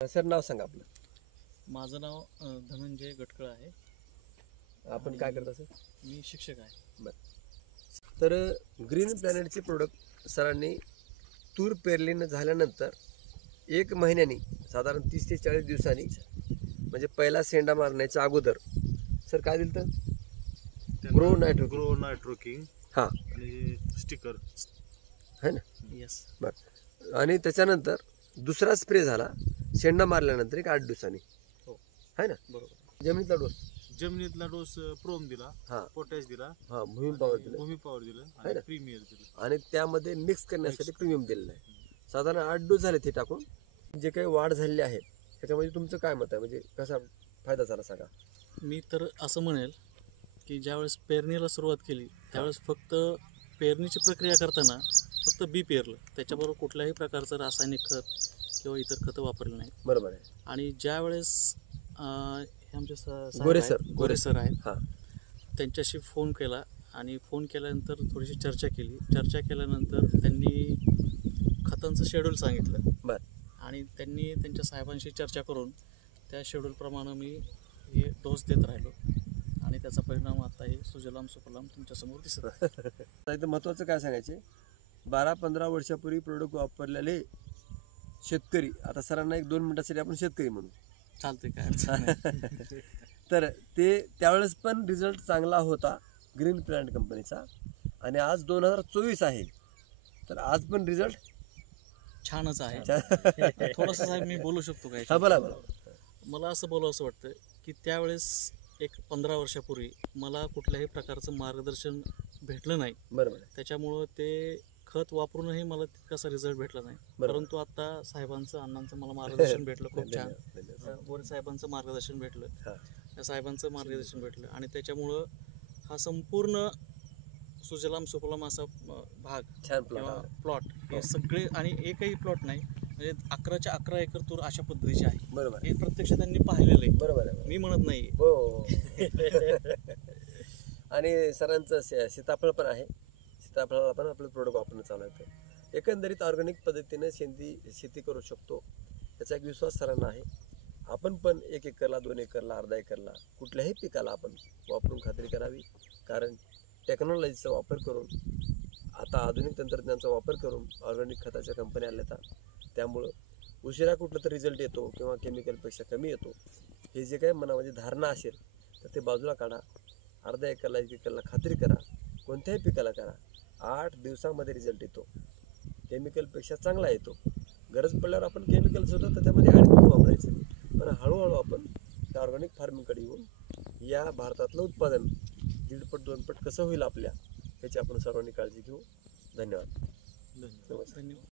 Sir नाव सांगा आपलं. माझं नाव धनंजय गटकळ आहे. आपण काय करता सर? मी शिक्षक आहे. तर ग्रीन प्लॅनेटचे प्रोडक्ट सरांनी तूर पेरलीनं झाल्यानंतर 1 महिन्यानी साधारण 30 ते 40 दिवसांनी म्हणजे पहिला शेंडा मारण्याच्या अगोदर सर काय दिलं तर ग्रो नायट्रो किंग हां आणि स्टिकर है ना. यस. बरं. आणि त्याच्यानंतर दुसरा स्प्रे झाला शेंडा मारल्यानंतर 8 दिवसांनी. हो है ना. बरोबर. जमिनीतला डोस जमिनीतला डोस प्रोम दिला, हां पोटॅश दिला, हां भूमी पॉवर दिलं भूमी पॉवर दिलं आहे आणि ना. प्रीमियर दिलं. आणि त्यामध्ये मिक्स करण्यासाठी प्रीमियम दिलेलं आहे. साधारण 8 डोस झाले ते टाकून. जे काही वाढ झालेली आहे त्याच्यामध्ये तुमचं काय मत आहे, म्हणजे कसा फायदा झाला सांगा. मी तर असं म्हणेल की ज्यावेळेस पेरणीला सुरुवात केली त्यावेळेस फक्त पेरणीची प्रक्रिया करताना फक्त बी पेरलं, त्याच्याबरोबर कुठल्याही प्रकारचं रासायनिक खत किंवा इतर खतं वापरलं नाही. बरोबर आहे. आणि ज्यावेळेस हे आमचे गोरे सर आहेत, हां त्यांच्याशी फोन केला आणि फोन केल्यानंतर थोडीशी चर्चा केली. चर्चा केल्यानंतर त्यांनी खतांचं शेड्यूल सांगितलं. बरं. आणि त्यांनी त्यांच्या साहेबांशी चर्चा करून त्या शेड्यूलप्रमाणे मी हे डोस देत राहिलो आणि त्याचा परिणाम आता हे सुजलाम सुफलाम तुमच्यासमोर दिसत आहे. इथं महत्त्वाचं काय सांगायचे, 12-15 वर्षापूर्वी प्रोडक्ट वापरलेले शेतकरी, आता सरांना 1-2 मिनिटासाठी आपण शेतकरी म्हणू. चालते काय अडचण नाही. तर ते त्यावेळेस पण रिझल्ट चांगला होता ग्रीन प्लॅनेट कंपनीचा. आणि आज 2024 आहे तर आज पण रिझल्ट छानच आहे. थोडंसं साहेब मी बोलू शकतो काय? हा बोला बोला. मला असं बोलावं असं वाटतं की त्यावेळेस एक 15 वर्षापूर्वी मला कुठल्याही प्रकारचं मार्गदर्शन भेटलं नाही. बरोबर आहे. त्याच्यामुळं ते खत वापरूनही मला तितकासा रिझल्ट भेटला नाही. बरोबर. परंतु आता साहेबांचं अण्णांचं मला मार्गदर्शन भेटलं खूप छान. धन्यवाद. गोरे साहेबांचं मार्गदर्शन भेटलं, हां त्या साहेबांचं मार्गदर्शन भेटलं आणि त्याच्यामुळं हा संपूर्ण सुजलाम सुफलाम असा भाग छान किंवा प्लॉट. प्लॉट हे सगळे, आणि एकही प्लॉट नाही म्हणजे 11च्या 11 एकर तूर अशा पद्धतीचे आहे. बरोबर हे प्रत्यक्ष त्यांनी पाहिलेलं आहे, बरोबर आहे. मी म्हणत नाही. हो. आणि सरांचं सीताफळ पण आहे. सीताफळाला पण आपलं प्रोडक्ट वापरणं चालू आहे. एकंदरीत ऑर्गॅनिक पद्धतीने शेती करू शकतो याचा एक विश्वास सरांना आहे. आपण पण 1 एकरला 2 एकरला अर्धा एकरला कुठल्याही पिकाला आपण वापरून खात्री करावी. कारण टेक्नॉलॉजीचा वापर करून, आता आधुनिक तंत्रज्ञानाचा वापर करून ऑर्गॅनिक खताच्या कंपन्या आल्या, त्यामुळं उशिरा कुठलं तर रिझल्ट येतो किंवा केमिकलपेक्षा कमी येतो, हे जे काही मनामध्ये धारणा असेल तर ते बाजूला काढा. अर्धा एकरला 1 एकरला खात्री करा, कोणत्याही पिकाला करा. 8 दिवसामध्ये रिझल्ट येतो, केमिकलपेक्षा चांगला येतो. गरज पडल्यावर आपण केमिकलसुद्धा त्याच्यामध्ये ॲड करून वापरायचं. पण हळूहळू आपण त्या ऑर्गॅनिक फार्मिंगकडे येऊन या भारतातलं उत्पादन 1.5 पट 2 पट कसं होईल आपल्या, ह्याची आपण सर्वांनी काळजी घेऊ. धन्यवाद. धन्यवाद.